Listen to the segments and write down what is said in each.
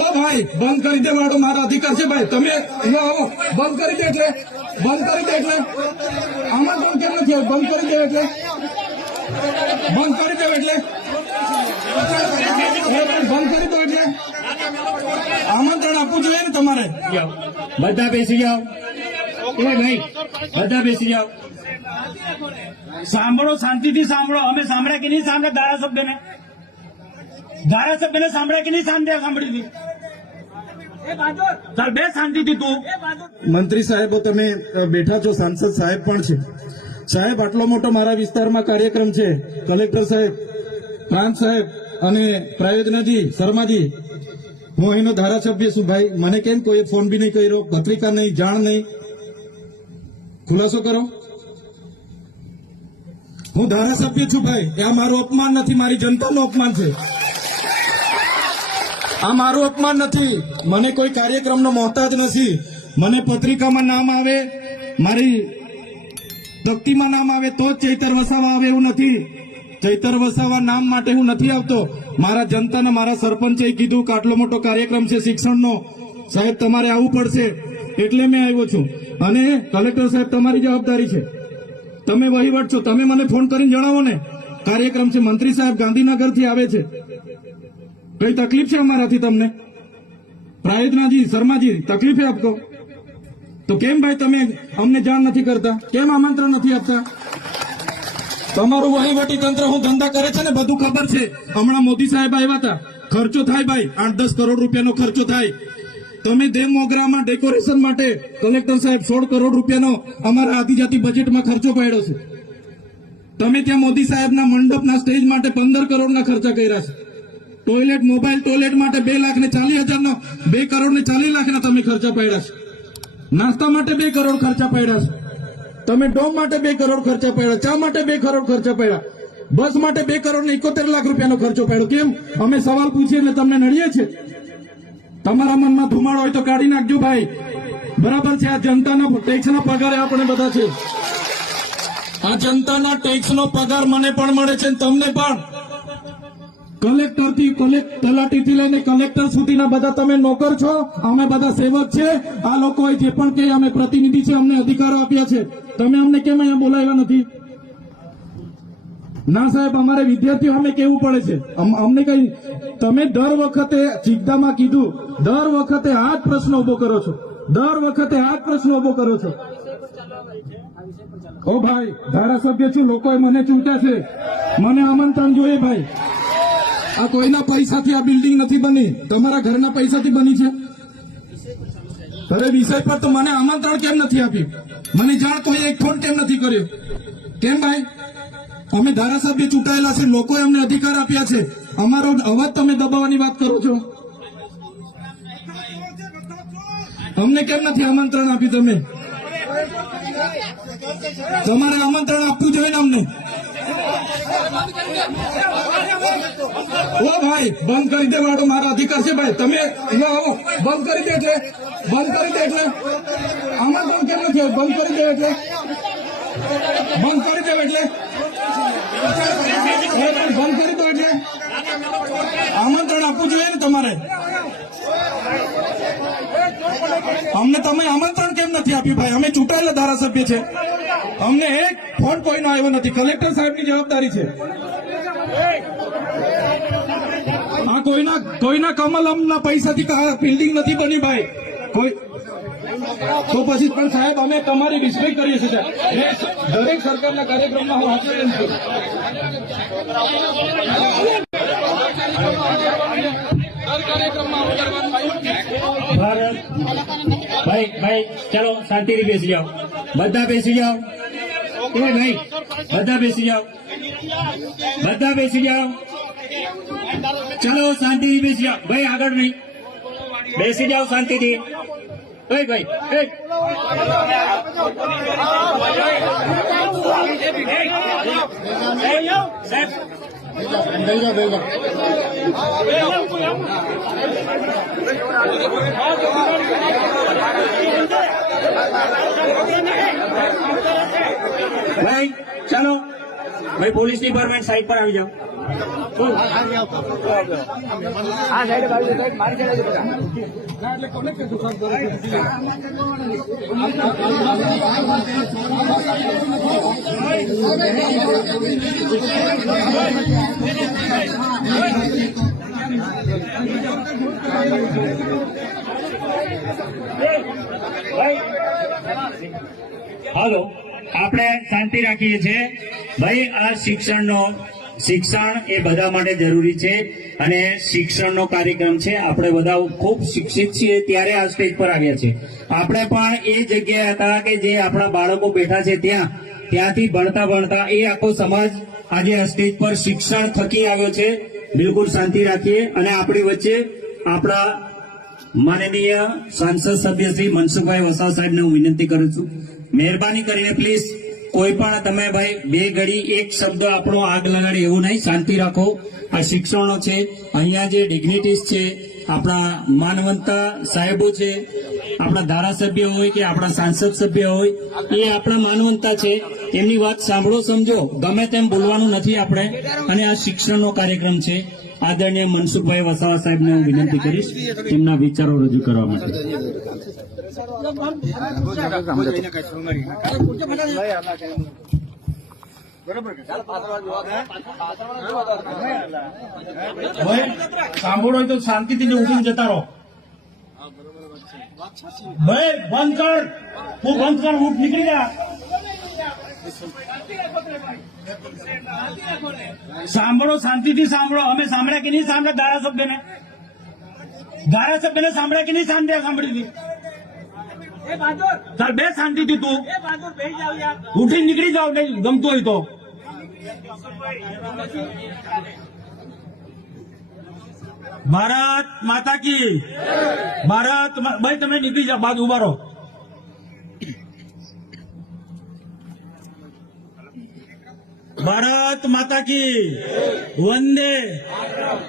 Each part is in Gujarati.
ઓ ભાઈ બંધ કરી દેવાનો મારો અધિકાર છે ભાઈ. તમે આવો બંધ કરી દે એટલે આમાં પણ કેમ નથી બંધ કરી દે એટલે બંધ કરી દો એટલે આમંત્રણ આપવું જોઈએ ને તમારે. બધા બેસી જાઓ. એ ભાઈ બધા બેસી જાઓ. સાંભળો, શાંતિથી સાંભળો. અમે સાંભળ્યા કે નહીં સાંભળ્યા? ધારાસભ્યને સાંભળ્યા કે નહીં સાંભળી? ચાલ બે શાંતિથી તું. મંત્રી સાહેબો તમે બેઠા છો, સાંસદ સાહેબ પણ છે. સાહેબ આટલો મોટો મારા વિસ્તારમાં કાર્યક્રમ છે. કલેક્ટર સાહેબ, પ્રાંત સાહેબ અને પ્રાયોજનજી, શર્માજી, હું અહીંનો ધારાસભ્ય છું ભાઈ. મને કેમ કોઈ ફોન બી નહીં કર્યો, પત્રિકા નહીં, જાણ નહીં, ખુલાસો કરો. હું ધારાસભ્ય છું ભાઈ. આ મારું અપમાન નથી, મારી જનતાનું અપમાન છે. આ મારું અપમાન નથી. મને કોઈ કાર્યક્રમનો મોહતાજ નથી. મને પત્રિકામાં નામ આવે, મારી તકતીમાં નામ આવે તો જ ચૈતર વસાવા આવે એવું નથી. ચૈતર વસાવા નામ માટે હું નથી આવતો. મારા જનતાને મારા સરપંચે કીધું કે આટલો મોટો કાર્યક્રમ છે શિક્ષણનો, સાહેબ તમારે આવવું પડશે, એટલે મેં આવ્યો છું. અને કલેક્ટર સાહેબ તમારી જવાબદારી છે, તમે વહીવટ છો, તમે મને ફોન કરીને જણાવો ને કાર્યક્રમ છે. મંત્રી સાહેબ ગાંધીનગરથી આવે છે, કઈ તકલીફ છે અમારાથી તમને? પ્રાયોજનાજી, શર્માજી, તકલીફ આપકો તો કેમ ભાઈ તમે અમને જાણ નથી કરતા? કેમ આમંત્રણ નથી આપતા? તમારું વહીવટી તંત્ર હું ધંધા કરે છે ને બધું ખબર છે. હમણાં મોદી સાહેબ આવ્યા હતા, ખર્ચો થાય ભાઈ, 8-10 કરોડ રૂપિયાનો ખર્ચો થાય. તમે દેવ મોગરામાં ડેકોરેશન માટે કલેક્ટર સાહેબ 16 કરોડ રૂપિયાનો અમારા આદિજાતિ બજેટમાં ખર્ચો પાડ્યો છે. તમે ત્યાં મોદી સાહેબના મંડપના સ્ટેજ માટે 15 કરોડના ખર્ચા કર્યા છે. ટોયલેટ, મોબાઈલ ટોયલેટ માટે 2,40,000નો 2 કરોડ ને 40 લાખના તમે ખર્ચા પાડ્યા છે. નાસ્તા માટે 2 કરોડ ખર્ચા પાડ્યા છે. તમે ડોમ માટે 2 કરોડ ખર્ચા પાડ્યા, ચા માટે 2 કરોડ ખર્ચા પાડ્યા, બસ માટે 2 કરોડ ને 71 લાખ રૂપિયાનો ખર્ચો પાડ્યો. કેમ? અમે સવાલ પૂછીએ એટલે તમને નડીએ છે? તમારા મનમાં ધુમાડો હોય તો કાઢી નાખજો ભાઈ. બરાબર છે, આ જનતાના ટેક્સના પગારે આપણે બધા છે. આ જનતાના ટેક્સનો પગાર મને પણ મળે છે, તમને પણ. કલેક્ટરથી તલાટીથી લઈને કલેક્ટર સુધીના બધા તમે નોકર છો, અમે બધા સેવક છે. આ લોકોએ જે પણ કે અમે પ્રતિનિધિ છે, અમને અધિકારો આપ્યા છે. તમે અમને કેમ અહીંયા બોલાવ્યા નથી? ના સાહેબ, અમારે વિદ્યાર્થીઓ અમે કેવું પડે છે. અમને કઈ તમે દર વખતે ચિકદામાં કીધું, દર વખતે આ જ પ્રશ્ન ઉભો કરો છો, દર વખતે આ જ પ્રશ્ન ઉભો કરો છો. ઓ ભાઈ, ધારાસભ્ય છું, લોકોએ મને ચૂંટ્યા છે, મને આમંત્રણ જોઈએ ભાઈ. આ કોઈના પૈસાથી આ બિલ્ડિંગ નથી બની, તમારા ઘરના પૈસાથી બની છે. અરે વિષય પર તો મને આમંત્રણ કેમ નથી આપ્યું? મને જાણ કોઈ એક ફોન કેમ નથી કર્યો? કેમ ભાઈ? અમે ધારાસભ્ય ચૂંટાયેલા છે, લોકોએ અમને અધિકાર આપ્યા છે. અમારો અવાજ તમે દબાવવાની વાત કરો છો. અમને કેમ નથી આમંત્રણ આપ્યું? તમે તમારે આમંત્રણ આપવું જોઈએ ને અમને. ઓ ભાઈ બંધ કરી દેવાનો મારો અધિકાર છે ભાઈ. તમે આવો બંધ કરી દે એટલે આમાં પણ કેમ નથી બંધ કરી દે એટલે બંધ કરી દો એટલે આમંત્રણ આપવું જોઈએ ને તમારે. અમને તમે આમંત્રણ કેમ નથી આપ્યું ભાઈ? અમે ચૂંટાયેલા ધારાસભ્ય છે, અમને એક ફોન કોઈનો આવ્યો નથી. કલેક્ટર સાહેબની જવાબદારી છે. આ કોઈના કમલમના પૈસાથી બિલ્ડિંગ નથી બની ભાઈ. કોઈ તો પછી પણ સાહેબ અમે તમારી રિસ્પેક્ટ કરીએ છીએ. દરેક સરકારના કાર્યક્રમમાં હું હાજર છું. ભાઈ ચલો શાંતિથી બેસી જાઓ. બધા બેસી જાઓ. એ ભાઈ બધા બેસી જાઓ. બધા બેસી જાઓ. ચલો શાંતિથી બેસી જાઓ. ભાઈ આગળ નહીં, બેસી જાઓ શાંતિથી. ભાઈ સાહેબ ભાઈ ચાલો ભાઈ, પોલીસ ડિપાર્ટમેન્ટ સાઈડ પર આવી જાઓ. હાલો, આપણે શાંતિ રાખીએ છીએ ભાઈ. આ શિક્ષણ એ બધા માટે જરૂરી છે અને શિક્ષણનો કાર્યક્રમ છે. આપણે બધા ખૂબ શિક્ષિત છીએ ત્યારે આ સ્ટેજ પર આવ્યા છે. આપણે પણ એ જગ્યાએ હતા કે જે આપણા બાળકો બેઠા છે ત્યાંથી ભણતા એ આખો સમાજ આજે આ સ્ટેજ પર શિક્ષણ થકી આવ્યો છે. બિલકુલ શાંતિ રાખીએ. અને આપણી વચ્ચે આપણા માનનીય સાંસદ સભ્ય શ્રી મનસુખભાઈ વસાવા સાહેબને હું વિનંતી કરું છું, મહેરબાની કરીને પ્લીઝ કોઈ પણ તમે ભાઈ બે ઘડી એક શબ્દ આપણો આગ લગાડે એવું નહીં. શાંતિ રાખો. આ શિક્ષણનો છે. અહીંયા જે ડિગ્નિટીઝ છે, આપણા માનવંતા સાહેબો છે, આપણા ધારાસભ્ય હોય કે આપણા સાંસદ સભ્ય હોય, એ આપણા માનવંતા છે. એમની વાત સાંભળો, સમજો. ગમે તેમ બોલવાનું નથી આપણે. અને આ શિક્ષણનો કાર્યક્રમ છે. આદરણીય મનસુખભાઈ વસાવા સાહેબને હું વિનંતી કરીશ તેમના વિચારો રજૂ કરવા માટે. સાંભળો હોય તો શાંતિથી ઉઠીને જતા રહો. ભાઈ બંધ કર, તું બંધ કર, ઉઠ, નીકળી જા. સાંભળો, શાંતિથી સાંભળો. અમે સાંભળ્યા કે નહીં સાંભળ્યા? ધારાસભ્યને સાંભળ્યા કે નહીં સાંભળી? ચાલ બે શાંતિથી, તું ઉઠી નીકળી જાવ નહીં ગમતું હોય તો. ભારત માતા કી ભાઈ તમે નીકળી જાઓ, બાદ ઉભા રહો. ભારત માતા કી વંદે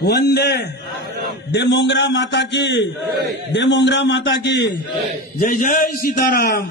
વંદે. દેમોંગરા માતા કી દેમોંગરા માતા કી. જય જય સીતારામ.